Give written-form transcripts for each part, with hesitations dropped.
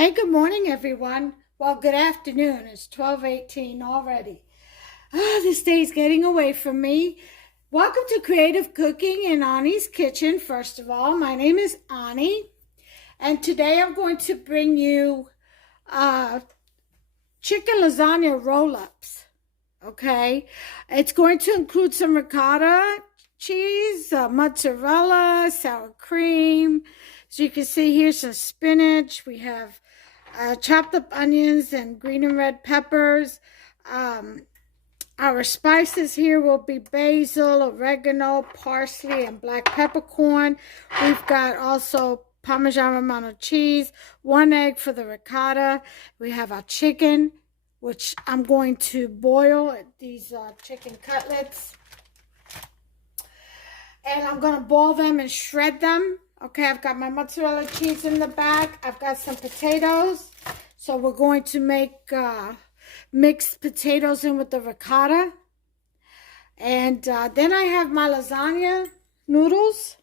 Hey, good morning, everyone. Well, good afternoon. It's 12:18 already. This day's getting away from me. Welcome to Creative Cooking in Ani's Kitchen. First of all, my name is Ani, and today I'm going to bring you uh, chicken lasagna roll-ups. Okay, it's going to include some ricotta cheese, mozzarella, sour cream. So you can see here some spinach. We have chopped up onions and green and red peppers. Um, our spices here will be basil, oregano, parsley, and black peppercorn. We've got also Parmesan Romano cheese, 1 egg for the ricotta. We have our chicken, which I'm going to boil these chicken cutlets. And I'm going to boil them and shred them. Okay, I've got my mozzarella cheese in the back. I've got some potatoes. So we're going to make mixed potatoes in with the ricotta. And then I have my lasagna noodles.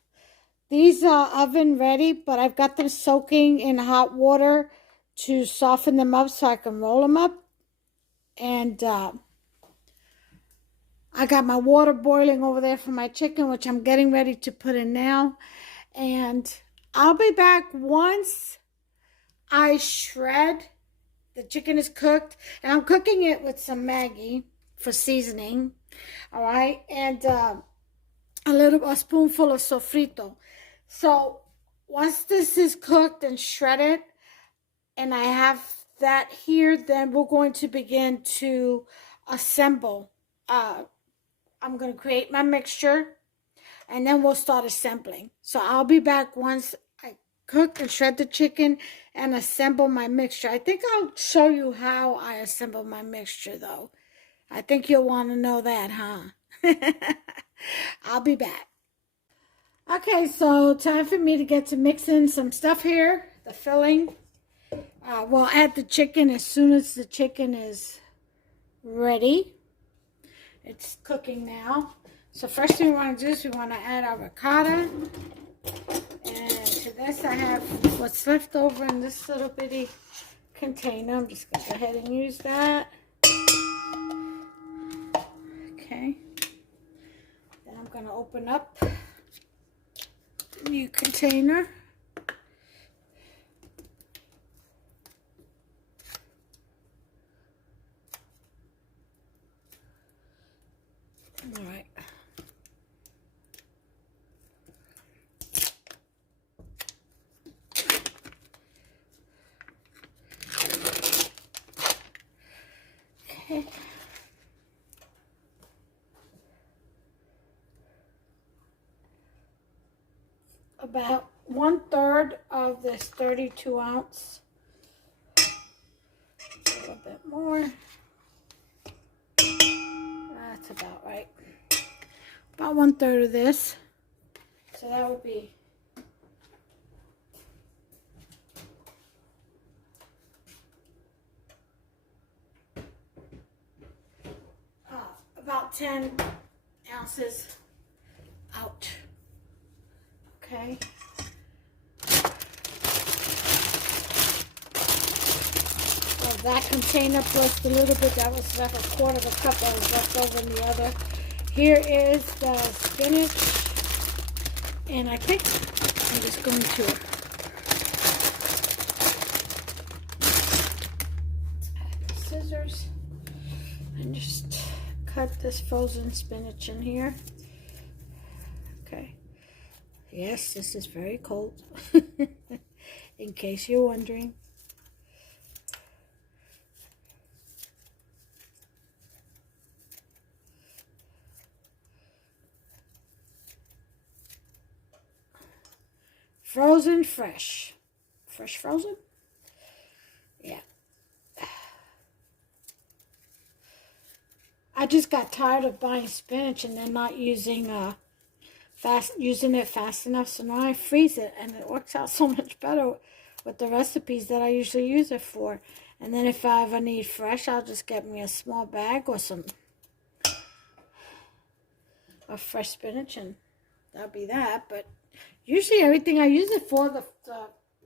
These are oven ready, but I've got them soaking in hot water to soften them up so I can roll them up. And I got my water boiling over there for my chicken, which I'm getting ready to put in now. And I'll be back once I shred. The chicken is cooked, and I'm cooking it with some Maggi for seasoning. All right, and a spoonful of sofrito. So once this is cooked and shredded, and I have that here, then we're going to begin to assemble. I'm going to create my mixture, and then we'll start assembling. So I'll be back once I cook and shred the chicken and assemble my mixture. I think I'll show you how I assemble my mixture, though. I think you'll want to know that, huh? I'll be back. Okay, so time for me to get to mixing some stuff here. The filling. We'll add the chicken as soon as the chicken is ready. It's cooking now. So first thing we want to do is we want to add our ricotta. And to this I have what's left over in this little bitty container. I'm just going to go ahead and use that. Okay. Then I'm going to open up a new container. All right. Okay. About 1/3 of this 32 ounce. A little bit more. That's about right. About 1/3 of this. So that would be about 10 ounces out. Okay. Well, that container plus a little bit that was left, 1/4 cup that was left over in the other. Here is the spinach, and I think I'm just going to add the scissors and just cut this frozen spinach in here. Okay. Yes, this is very cold, in case you're wondering. Frozen fresh. Fresh frozen? Yeah. I just got tired of buying spinach and then not using using it fast enough, so now I freeze it, and it works out so much better with the recipes that I usually use it for. And then if I ever need fresh, I'll just get me a small bag or some of fresh spinach, and that'll be that. But usually everything I use it for, the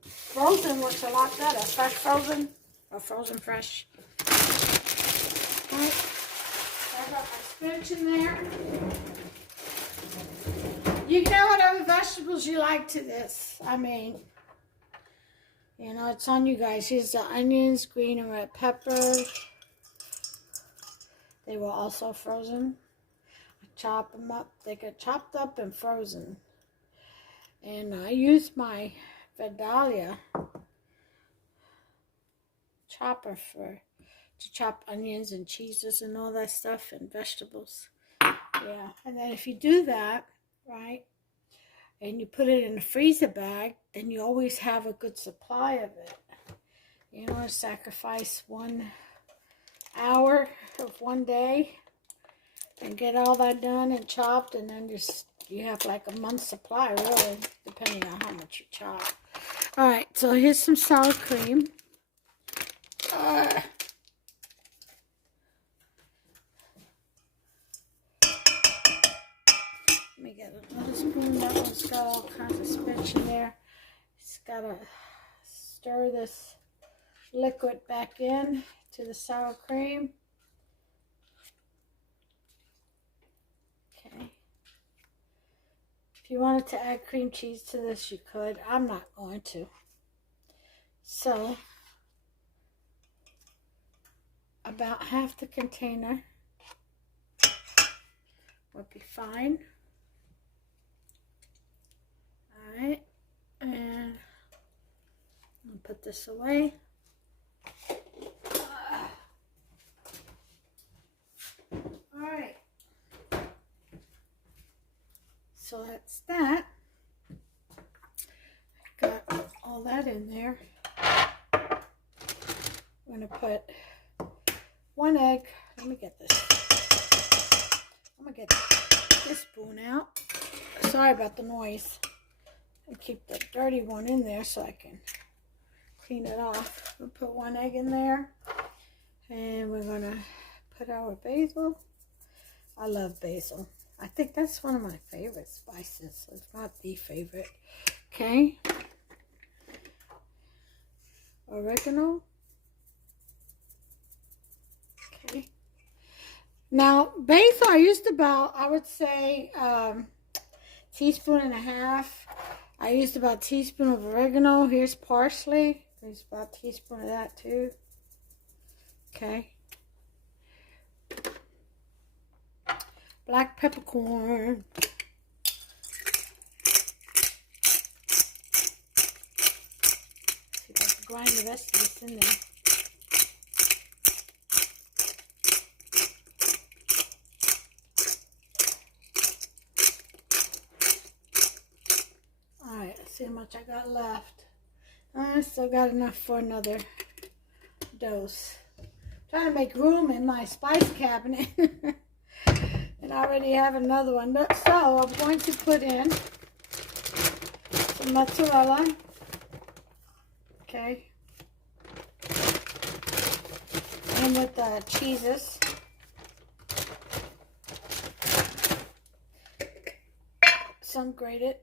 Frozen works a lot better. Fresh frozen or frozen fresh. All right. So I got my spinach in there. You can add whatever vegetables you like to this. I mean, you know, it's on you guys. Here's the onions, green and red peppers. They were also frozen. I chop them up. They get chopped up and frozen. And I use my Veggies chopper to chop onions and cheeses and all that stuff and vegetables. Yeah, and then if you do that, right, and you put it in a freezer bag, then you always have a good supply of it. You don't want to sacrifice 1 hour of one day and get all that done and chopped, and then just you have like a month's supply, really, depending on how much you chop. All right, so here's some sour cream. Let me get another spoon. That one's got all kinds of spinach in there. Just gotta stir this liquid back in to the sour cream. Okay. If you wanted to add cream cheese to this, you could. I'm not going to. So, about half the container would be fine. Alright, and I'll put this away. Alright, so that's that. Got all that in there. I'm going to put 1 egg. Let me get this. I'm going to get this spoon out. Sorry about the noise. And keep the dirty one in there so I can clean it off. We'll put 1 egg in there. And we're going to put our basil. I love basil. I think that's one of my favorite spices. It's not the favorite. Okay. Oregano. Okay. Now, basil, I used about, I would say, teaspoon and a half. I used about a teaspoon of oregano. Here's parsley. There's about a teaspoon of that too. Okay. Black peppercorn. See if I can grind the rest of this in there. Alright, let's see how much I got left. I still got enough for another dose. Trying to make room in my spice cabinet. And I already have another one. So I'm going to put in some mozzarella. Okay. And with the cheeses. Some grated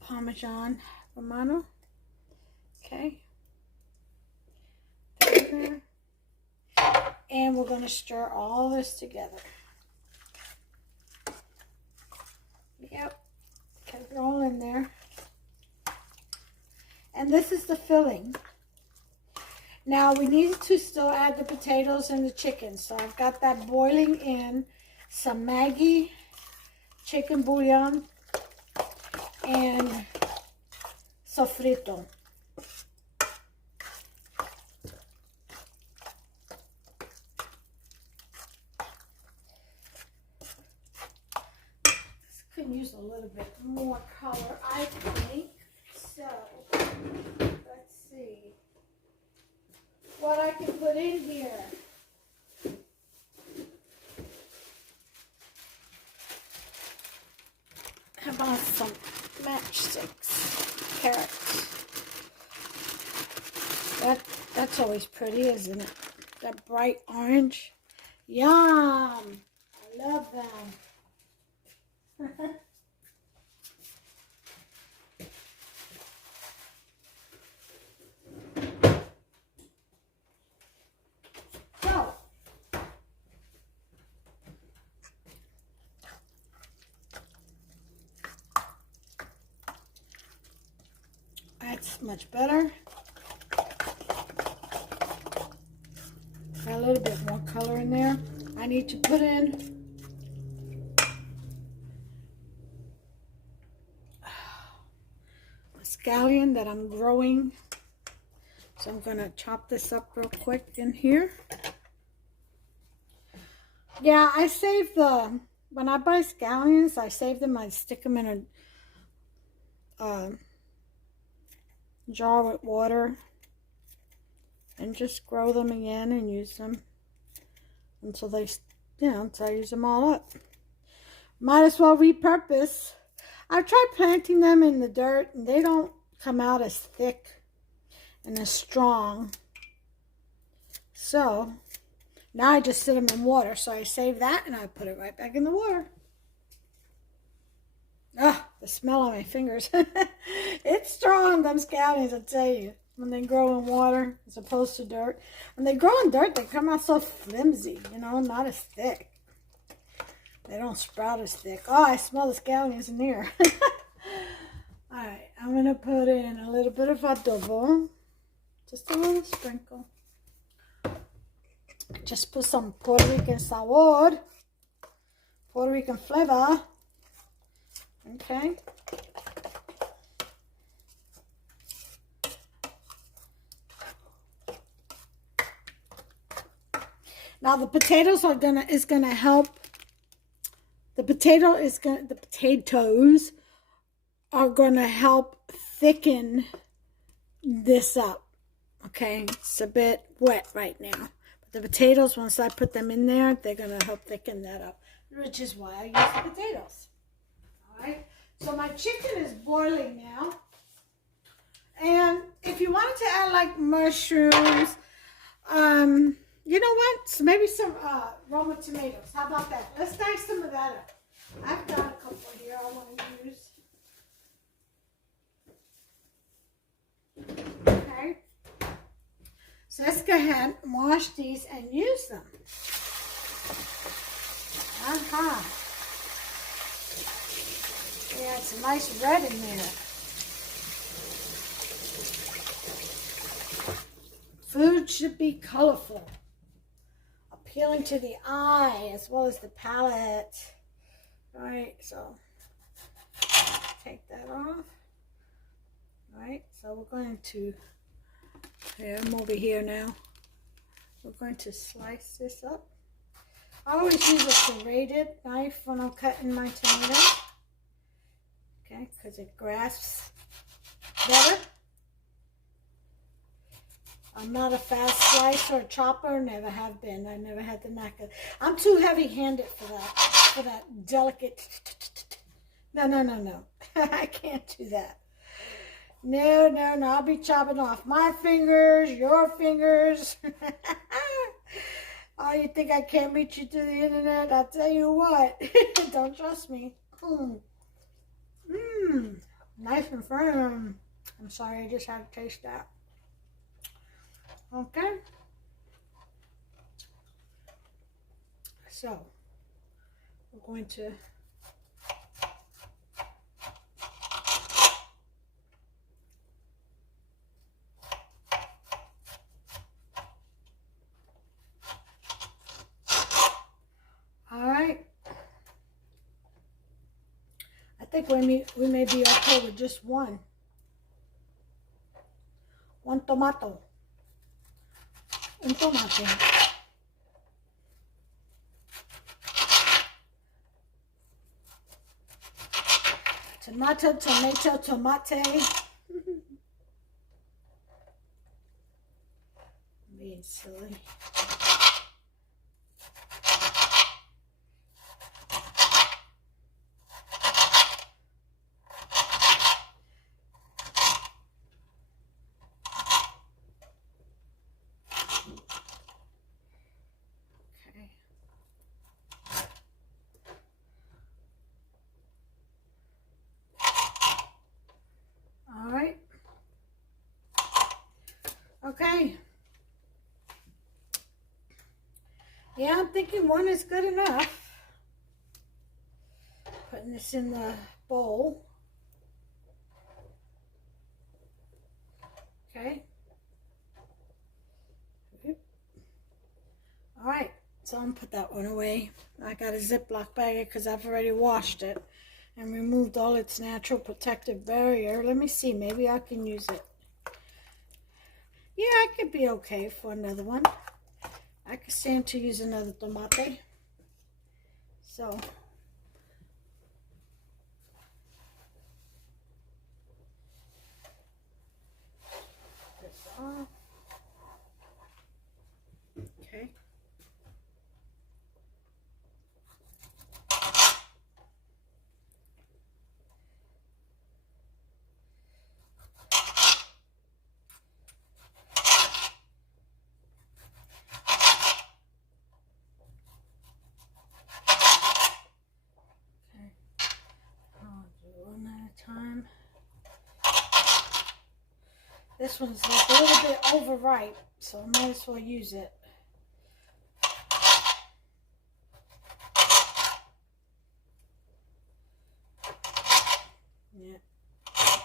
Parmesan Romano. Okay. There. And we're going to stir all this together. Yep. Get it all in there. And this is the filling. Now we need to still add the potatoes and the chicken. So I've got that boiling in some Maggi chicken bouillon and sofrito. This could use a little bit more color, I think. So let's see what I can put in here. How about some matchsticks, carrots? That's always pretty, isn't it? That bright orange. Yum! I love them. That's much better. Got a little bit more color in there. I need to put in a scallion that I'm growing. So I'm going to chop this up real quick in here. Yeah, I save when I buy scallions, I save them, I stick them in a jar with water and just grow them again and use them until they, until I use them all up. Might as well repurpose. I've tried planting them in the dirt and they don't come out as thick and as strong. So now I just sit them in water. So I save that and I put it right back in the water. Ah, the smell on my fingers. It's strong, them scallions, I tell you. When they grow in water as opposed to dirt. When they grow in dirt, they come out so flimsy, not as thick. They don't sprout as thick. Oh, I smell the scallions in here. Alright, I'm going to put in a little bit of adobo. Just a little sprinkle. Just put some Puerto Rican sabor. Puerto Rican flavor. Okay. Now the potatoes are gonna help. The potatoes are gonna help thicken this up. Okay, it's a bit wet right now. But the potatoes, once I put them in there, they're gonna help thicken that up, which is why I use the potatoes. All right. So my chicken is boiling now. And if you wanted to add like mushrooms, you know what? So maybe some Roma tomatoes. How about that? Let's dice some of that up. I've got a couple here I want to use. Okay. So let's go ahead and wash these and use them. Aha. Yeah, it's a nice red in there. Food should be colorful, appealing to the eye as well as the palate. All right, so take that off. All right, so we're going to, I'm over here now. We're going to slice this up. I always use a serrated knife when I'm cutting my tomatoes. Okay, because it grasps better. I'm not a fast slicer or chopper, never have been. I never had the knack of. I'm too heavy-handed for that delicate. No. I can't do that. No. I'll be chopping off my fingers, your fingers. Oh, you think I can't meet you through the internet? I'll tell you what. Don't trust me. Nice and firm. I'm sorry, I just had to taste that. Okay. So, we're going to all right. I think we may be okay with just one tomato. Un tomate. Tomato, tomate. Being silly. Okay. Yeah, I'm thinking one is good enough. Putting this in the bowl. Okay. All right, so I'm gonna put that one away. I got a Ziploc bag because I've already washed it and removed all its natural protective barrier. Let me see, maybe I can use it. Yeah, I could be okay for another one. I could stand to use another tomate. So, this off. Okay. I'll do one at a time. This one's like a little bit overripe, so I might as well use it. Yeah. Okay.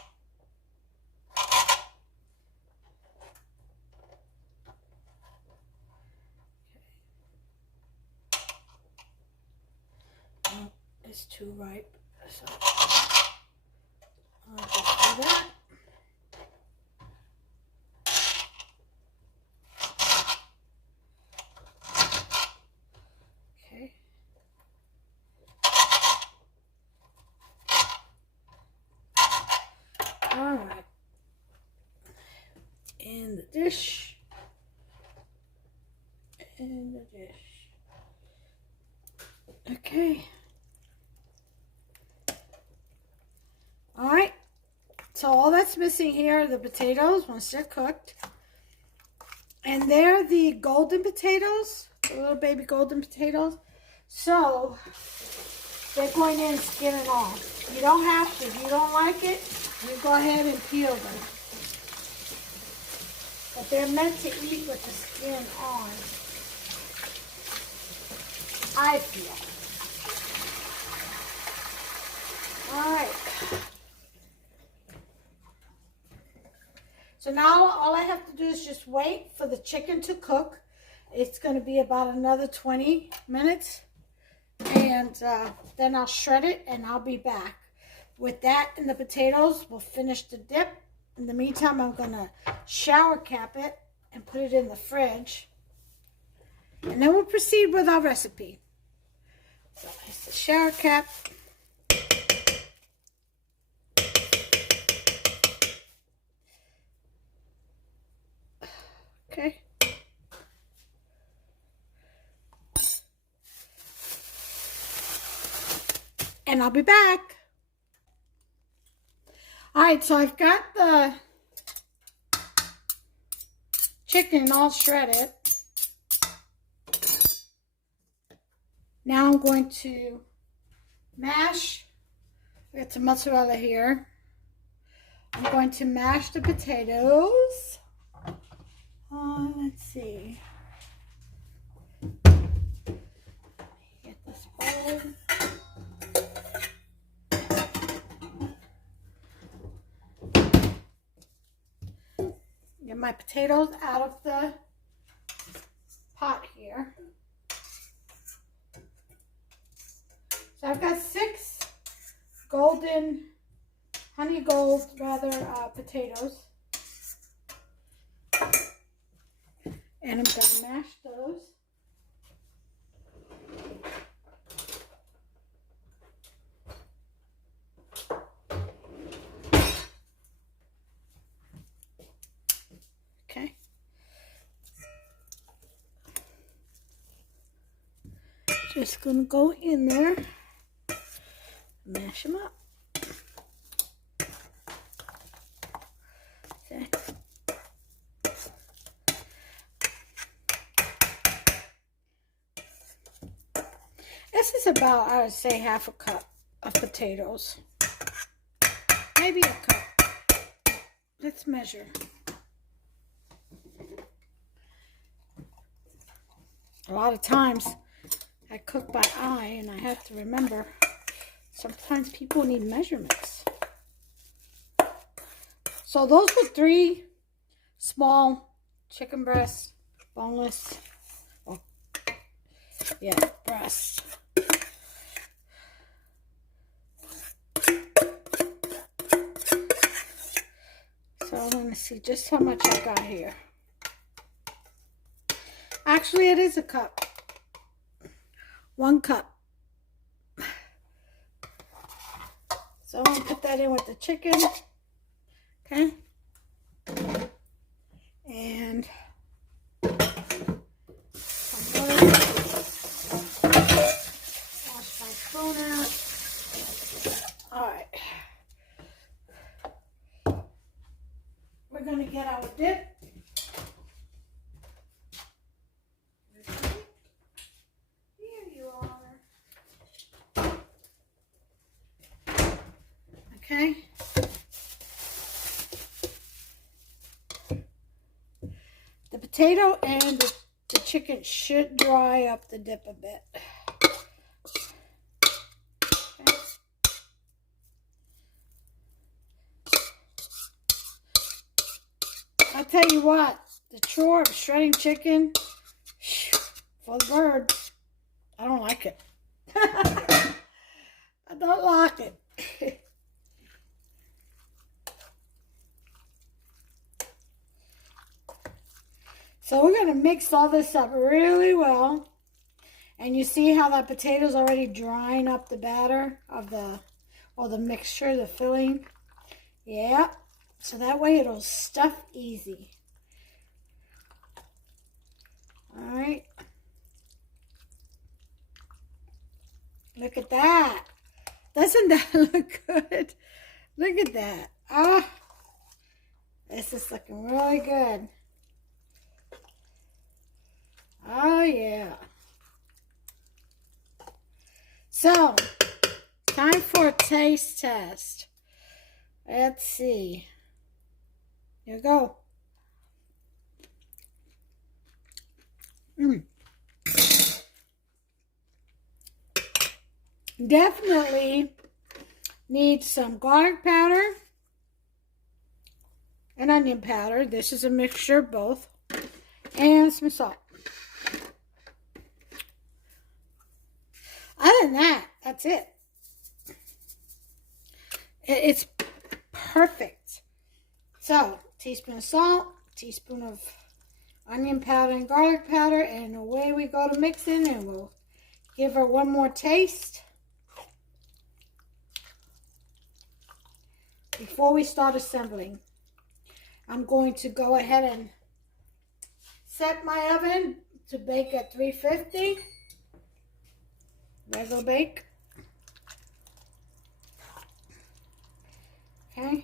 Oh, it's too ripe, so I'll just do that. Okay. All right. In the dish. In the dish. Okay. All right. So all that's missing here are the potatoes once they're cooked. And they're the golden potatoes, the little baby golden potatoes. So they're going in skin and all. You don't have to. If you don't like it, you go ahead and peel them. But they're meant to eat with the skin on, I feel. All right. So now all I have to do is just wait for the chicken to cook. It's going to be about another 20 minutes. And then I'll shred it and I'll be back. With that and the potatoes, we'll finish the dip. In the meantime, I'm going to shower cap it and put it in the fridge. And then we'll proceed with our recipe. So here's the shower cap. Okay. And I'll be back. All right, so I've got the chicken all shredded. Now I'm going to mash. I got some mozzarella here. I'm going to mash the potatoes. Let's see. Get this bowl. Get my potatoes out of the pot here. So I've got 6 honey gold potatoes. And I'm going to mash those. Okay. Just going to go in there, mash them up. Okay. This is about, I would say, half a cup of potatoes. Maybe a cup. Let's measure. A lot of times I cook by eye and I have to remember sometimes people need measurements. So those were 3 small chicken breast, boneless. Oh, yeah, breast. So I'm going to see just how much I got here. Actually, it is a cup. 1 cup. So I'm going to put that in with the chicken. Okay. And wash my spoon out. All right. We're going to get our dip. Here you are. Okay. The potato and the chicken should dry up the dip a bit. Okay. I'll tell you what, the chore of shredding chicken, for the birds, I don't like it. I don't like it. So we're going to mix all this up really well. And you see how that potato's already drying up the batter of the mixture, the filling? Yeah. So that way it'll stuff easy. All right. Look at that. Doesn't that look good? Look at that. Ah, this is looking really good. Oh, yeah. So, time for a taste test. Let's see. Here we go. Definitely need some garlic powder and onion powder. This is a mixture of both. And some salt. Other than that, that's it. It's perfect. So, teaspoon of salt, teaspoon of onion powder and garlic powder, and away we go to mixing, and we'll give her one more taste before we start assembling. I'm going to go ahead and set my oven to bake at 350. Regular bake. Okay.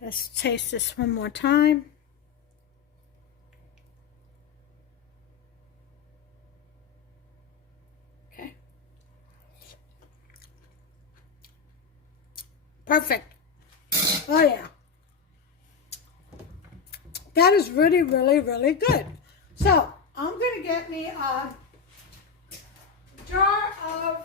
Let's taste this one more time. Okay. Perfect. Oh yeah. That is really, really, really good. So, I'm going to get me a jar of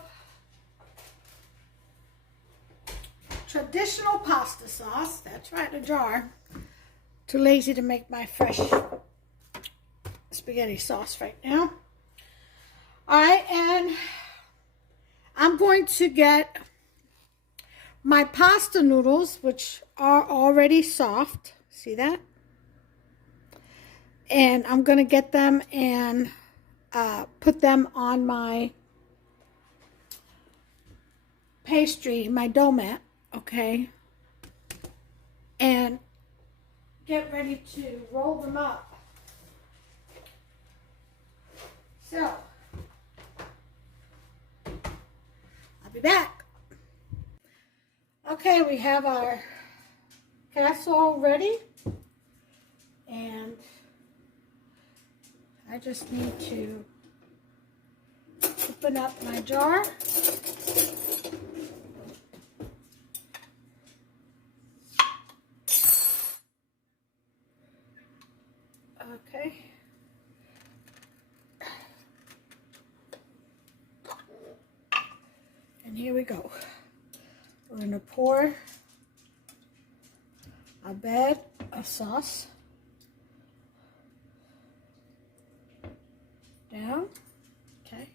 traditional pasta sauce. That's right, a jar. Too lazy to make my fresh spaghetti sauce right now. All right, and I'm going to get my pasta noodles, which are already soft. See that? And I'm going to get them and put them on my pastry, my dough mat, okay? And get ready to roll them up. So, I'll be back. Okay, we have our casserole ready. And I just need to open up my jar. Okay. And here we go. We're going to pour a bed of sauce down, okay,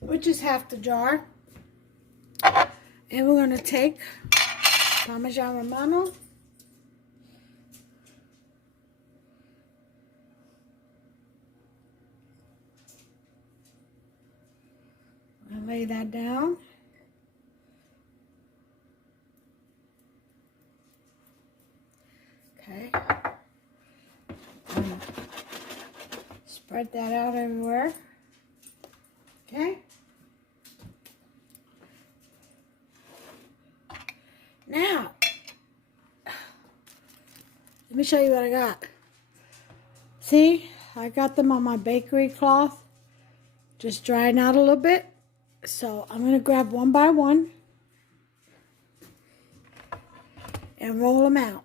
which is half the jar. And we're going to take Parmesan Romano, and lay that down. Okay. Spread that out everywhere. Okay. Now, let me show you what I got. See, I got them on my bakery cloth, just drying out a little bit. So I'm going to grab one by one and roll them out.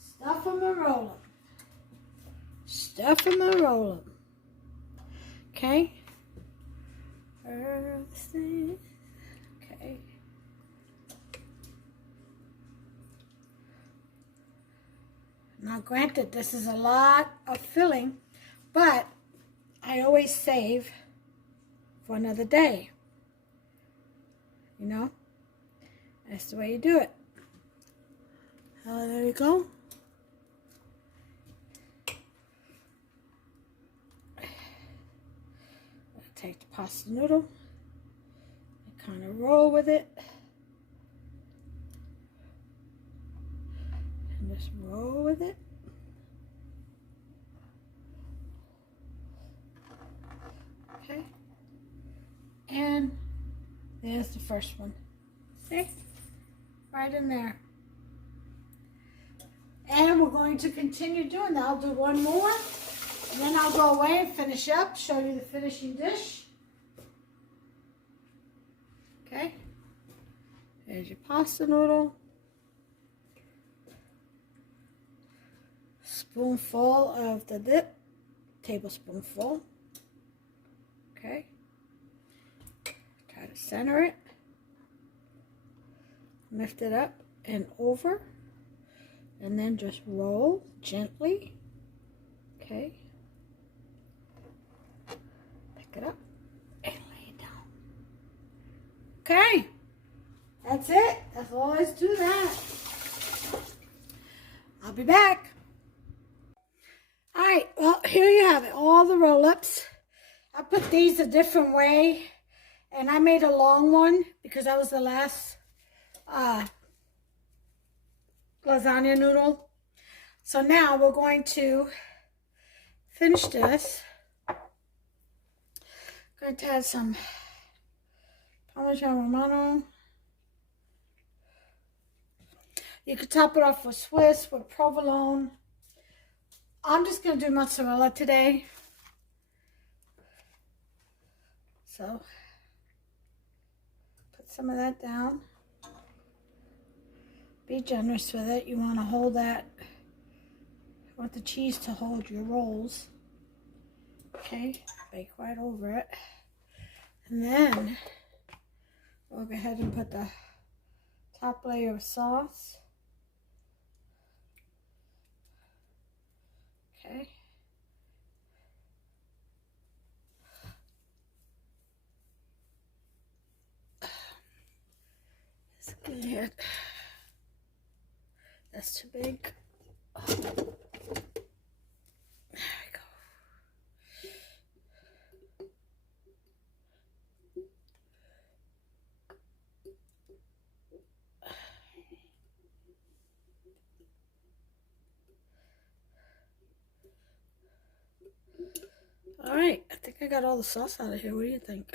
Stuff them and roll them. Stuff them and roll them. Okay. Okay. Now granted, this is a lot of filling, but I always save for another day. You know? That's the way you do it. Oh, there you go. Take the pasta noodle and kind of roll with it. And just roll with it. Okay. And there's the first one. See? Right in there. And we're going to continue doing that. I'll do one more. And then I'll go away and finish up, show you the finishing dish. Okay. There's your pasta noodle. Spoonful of the dip. Tablespoonful. Okay. Try to center it. Lift it up and over. And then just roll gently. Okay. Pick it up and lay it down. Okay. That's it. That's all there is to that. I'll be back. Alright, well, here you have it. All the roll-ups. I put these a different way. And I made a long one because that was the last lasagna noodle. So now we're going to finish this. Going to add some Parmesan Romano. You could top it off with Swiss, with provolone. I'm just going to do mozzarella today. So, put some of that down. Be generous with it. You want to hold that. You want the cheese to hold your rolls. Okay, bake right over it. And then we'll go ahead and put the top layer of sauce. Okay. That's good. That's too big. Oh. There we go. All right, I think I got all the sauce out of here. What do you think?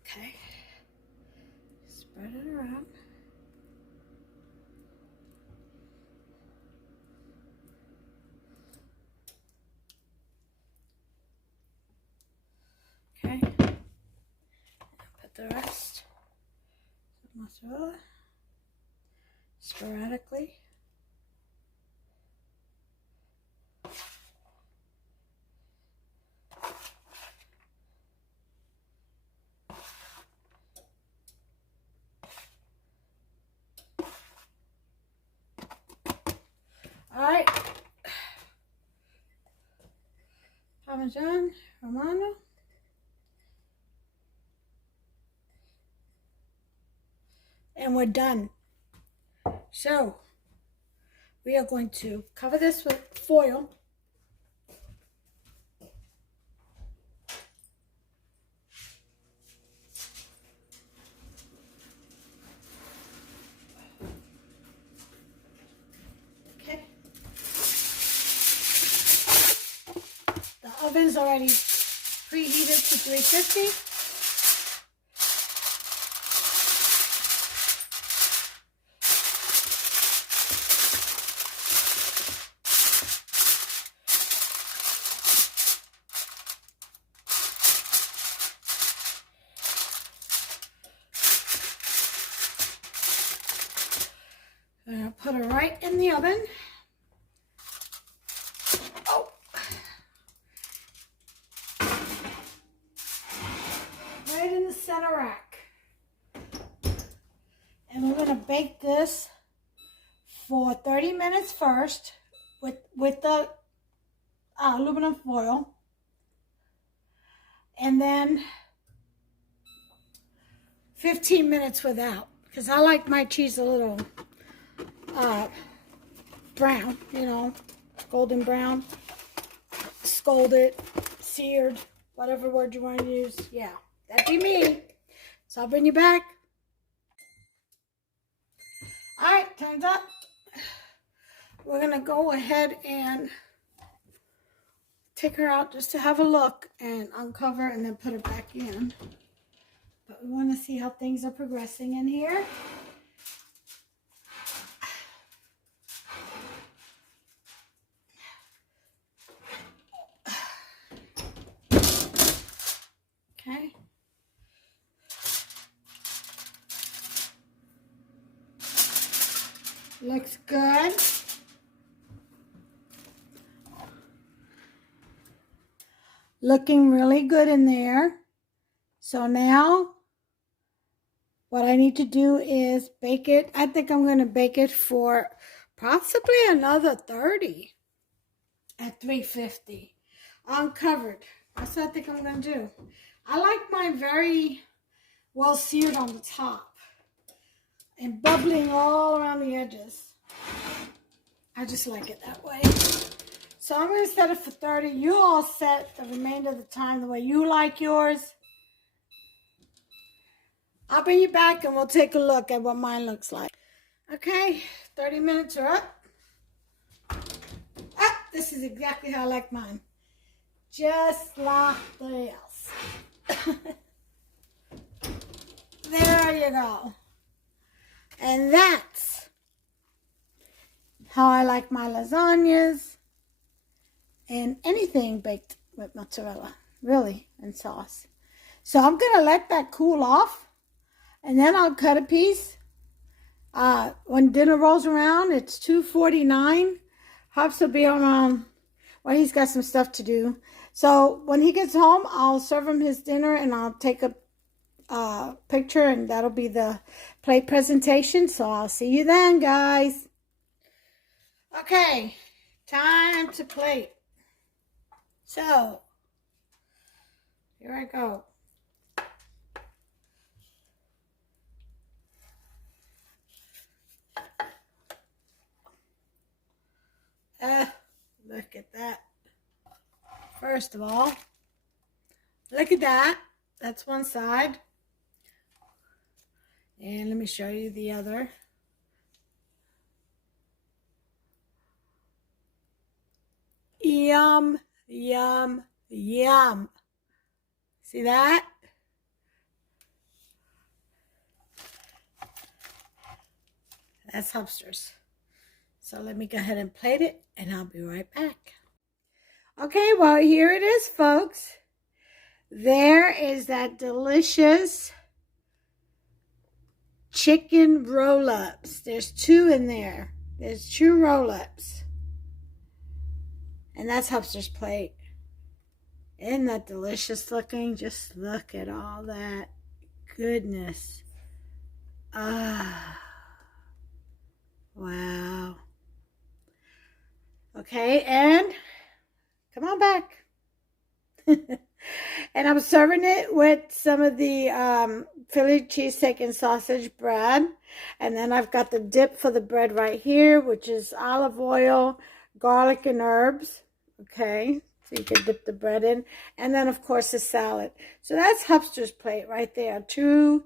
Okay. Spread it around. Okay. Put the rest of mozzarella sporadically. Parmesan Romano. And we're done. So we are going to cover this with foil. Okay. The oven's already preheated to 350. I'm going to put it right in the oven. Oh. Right in the center rack. And we're going to bake this for 30 minutes first with the aluminum foil. And then 15 minutes without. Because I like my cheese a little brown, you know, golden brown, scalded, seared, whatever word you want to use. Yeah, that'd be me. So I'll bring you back. All right, time's up. We're gonna go ahead and take her out just to have a look and uncover and then put her back in. But we want to see how things are progressing in here. Okay. Looks good. Looking really good in there. So now what I need to do is bake it. I think I'm going to bake it for possibly another 30 at 350 uncovered. That's what I think I'm going to do. I like mine very well seared on the top and bubbling all around the edges. I just like it that way. So I'm going to set it for 30. You all set the remainder of the time the way you like yours. I'll bring you back and we'll take a look at what mine looks like. Okay, 30 minutes are up. Ah, this is exactly how I like mine. Just like the else. There you go. And that's how I like my lasagnas and anything baked with mozzarella, really, and sauce. So I'm going to let that cool off, and then I'll cut a piece. When dinner rolls around, it's 2:49. Hops will be around, well, he's got some stuff to do. So when he gets home, I'll serve him his dinner, and I'll take a picture, and that'll be the plate presentation. So I'll see you then, guys. Okay, time to plate. So here I go. Look at that. First of all, look at that. That's one side. And let me show you the other. Yum, yum, yum. See that? That's Hubster's. So let me go ahead and plate it, and I'll be right back. Okay, well, here it is, folks. There is that delicious chicken roll-ups. There's two in there. There's two roll-ups. And that's Hubster's plate. Isn't that delicious looking? Just look at all that goodness. Ah. Wow. Okay, and come on back. And I'm serving it with some of the Philly cheesesteak and sausage bread. And then I've got the dip for the bread right here, which is olive oil, garlic, and herbs. Okay, so you can dip the bread in. And then, of course, the salad. So that's Hupster's plate right there. Two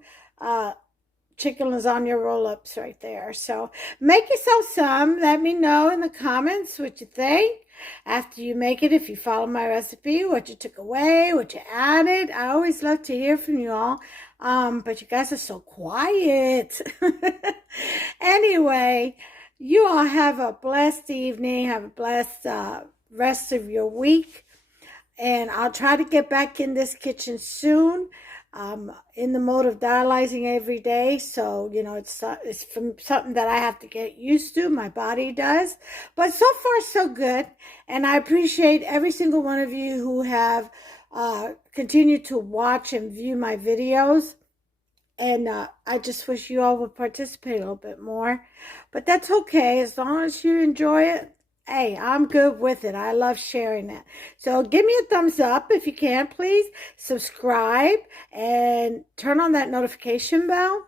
chicken lasagna roll-ups right there. So make yourself some. Let me know in the comments what you think after you make it, if you follow my recipe, what you took away, what you added. I always love to hear from you all, but you guys are so quiet. Anyway, you all have a blessed evening. Have a blessed rest of your week, and I'll try to get back in this kitchen soon. In the mode of dialyzing every day, so you know it's from something that I have to get used to. My body does, but so far so good, and I appreciate every single one of you who have continued to watch and view my videos. And I just wish you all would participate a little bit more, but that's okay as long as you enjoy it. Hey, I'm good with it. I love sharing it. So give me a thumbs up if you can, please. Subscribe and turn on that notification bell.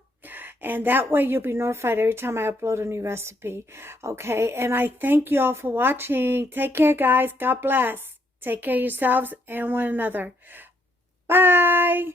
And that way you'll be notified every time I upload a new recipe. Okay, and I thank you all for watching. Take care, guys. God bless. Take care of yourselves and one another. Bye.